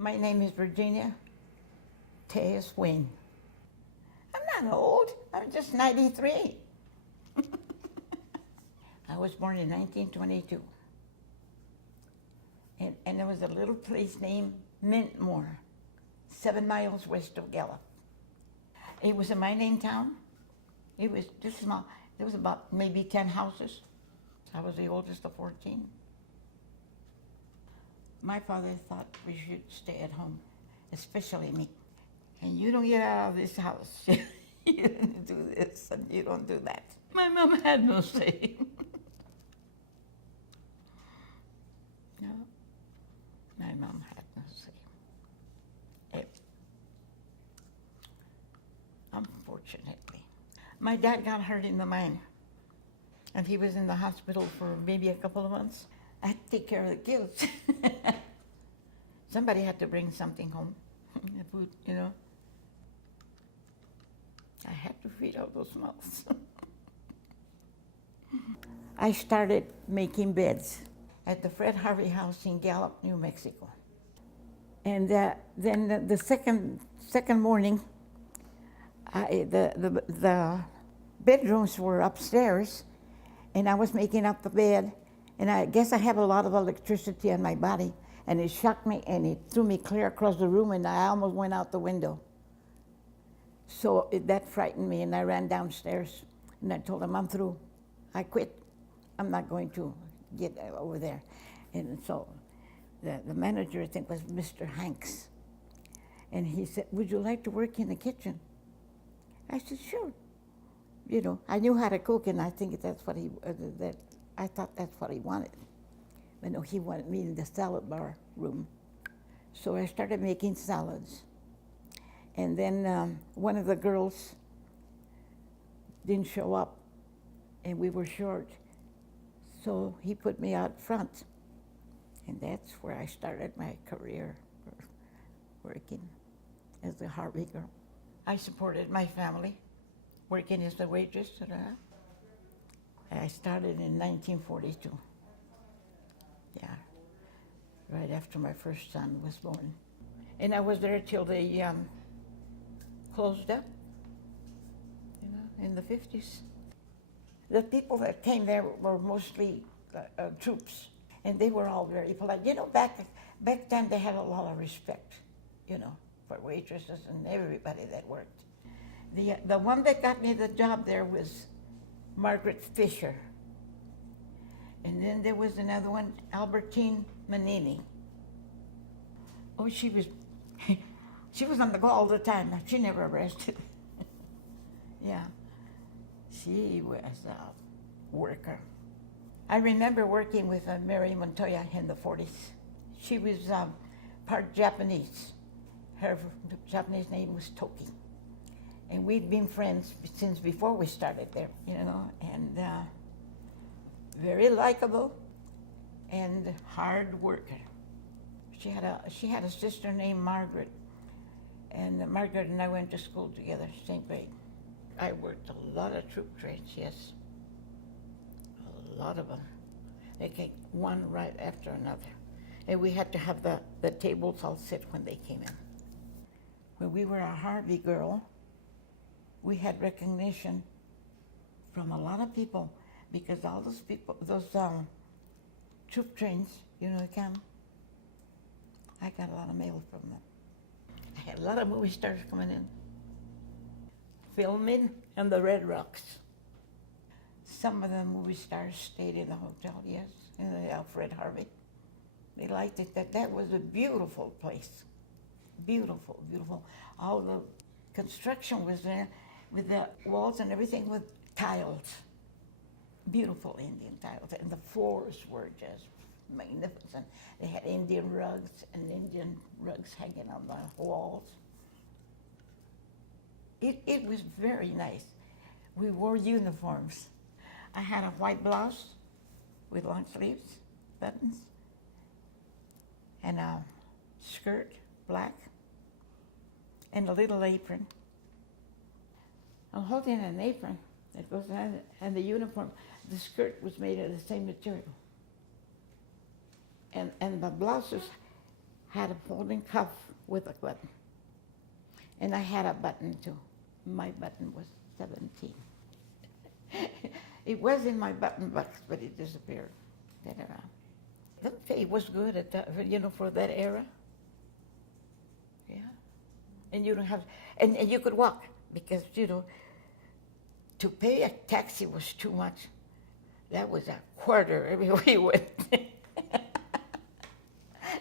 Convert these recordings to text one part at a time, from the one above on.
My name is Virginia Tejas Wayne. I'm not old. I'm just 93. I was born in 1922. And there was a little place named Mintmore, 7 miles west of Gallup. It was a mining town. It was just small. There was about maybe 10 houses. I was the oldest of 14. My father thought we should stay at home, especially me. And you don't get out of this house. You don't do this and you don't do that. My mom had no say. No, my mom had no say. Unfortunately. My dad got hurt in the mine, and he was in the hospital for maybe a couple of months. I had to take care of the kids. Somebody had to bring something home, food, you know. I had to feed all those mouths. I started making beds at the Fred Harvey house in Gallup, New Mexico. And then the second morning, the bedrooms were upstairs, and I was making up the bed, and I guess I have a lot of electricity on my body, and it shocked me, and it threw me clear across the room, and I almost went out the window. So that frightened me, and I ran downstairs, and I told him, I'm through. I quit. I'm not going to get over there. And so the manager, I think, was Mr. Hanks. And he said, would you like to work in the kitchen? I said, sure. You know, I knew how to cook, and I think that's what I thought that's what he wanted. But no, he wanted me in the salad bar room. So I started making salads. And then one of the girls didn't show up, and we were short. So he put me out front. And that's where I started my career, working as a Harvey girl. I supported my family, working as a waitress. I started in 1942. Yeah, right after my first son was born. And I was there till they closed up, you know, in the 50s. The people that came there were mostly troops, and they were all very polite. You know, back then they had a lot of respect, you know, for waitresses and everybody that worked. The one that got me the job there was Margaret Fisher. And then there was another one, Albertine Manini. Oh, she was on the go all the time. She never rested. Yeah, she was a worker. I remember working with Mary Montoya in the 40s. She was part Japanese. Her Japanese name was Toki. And we'd been friends since before we started there, you know, and very likable and hard worker. She had a sister named Margaret, and Margaret and I went to school together, same grade. I worked a lot of troop trains, yes, a lot of them. They came one right after another, and we had to have the tables all set when they came in. When we were a Harvey girl, we had recognition from a lot of people, because all those people, those troop trains, you know, come. I got a lot of mail from them. I had a lot of movie stars coming in, filming in the Red Rocks. Some of the movie stars stayed in the hotel, yes, in the Alfred Harvey. They liked it. That was a beautiful place. Beautiful, beautiful. All the construction was there with the walls and everything with tiles. Beautiful Indian tiles, and the floors were just magnificent. They had Indian rugs hanging on the walls. It was very nice. We wore uniforms. I had a white blouse with long sleeves, buttons, and a skirt, black, and a little apron. I'm holding an apron that goes on, and the uniform, the skirt was made of the same material. And the blouses had a folding cuff with a button. And I had a button too. My button was 17. It was in my button box, but it disappeared. The pay was good at that, for that era. Yeah. And you don't have, and you could walk because, to pay a taxi was too much. That was a quarter everywhere you went.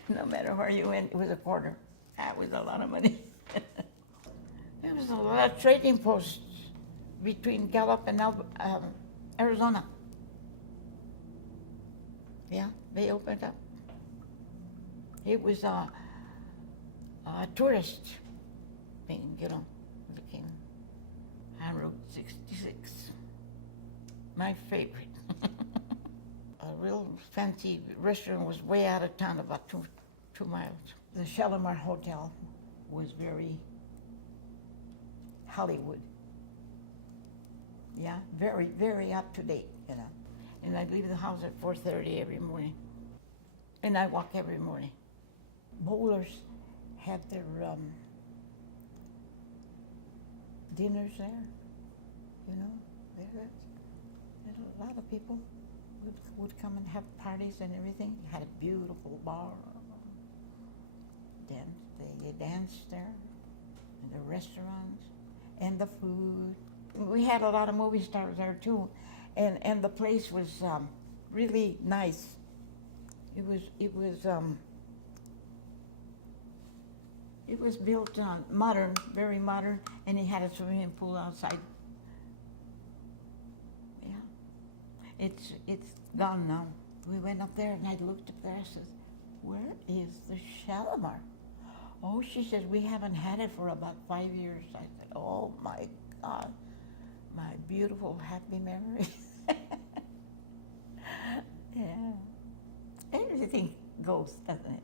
No matter where you went, it was a quarter. That was a lot of money. There was a lot of trading posts between Gallup and Arizona. Yeah, they opened up. It was a tourist thing, became Route 66. My favorite. A real fancy restaurant was way out of town, about two miles. The Shalimar Hotel was very Hollywood. Yeah, very, very up to date, And I'd leave the house at 4:30 every morning. And I walk every morning. Bowlers had their dinners there, a lot of people would come and have parties and everything. You had a beautiful bar. They danced there, and the restaurants, and the food. We had a lot of movie stars there too, and the place was really nice. It was built modern, very modern, and it had a swimming pool outside. Yeah, it's gone now. We went up there, and I looked up there. I said, "Where is the Shalimar?" Oh, she says, "We haven't had it for about 5 years." I said, "Oh my God, my beautiful, happy memories." Yeah, everything goes, doesn't it?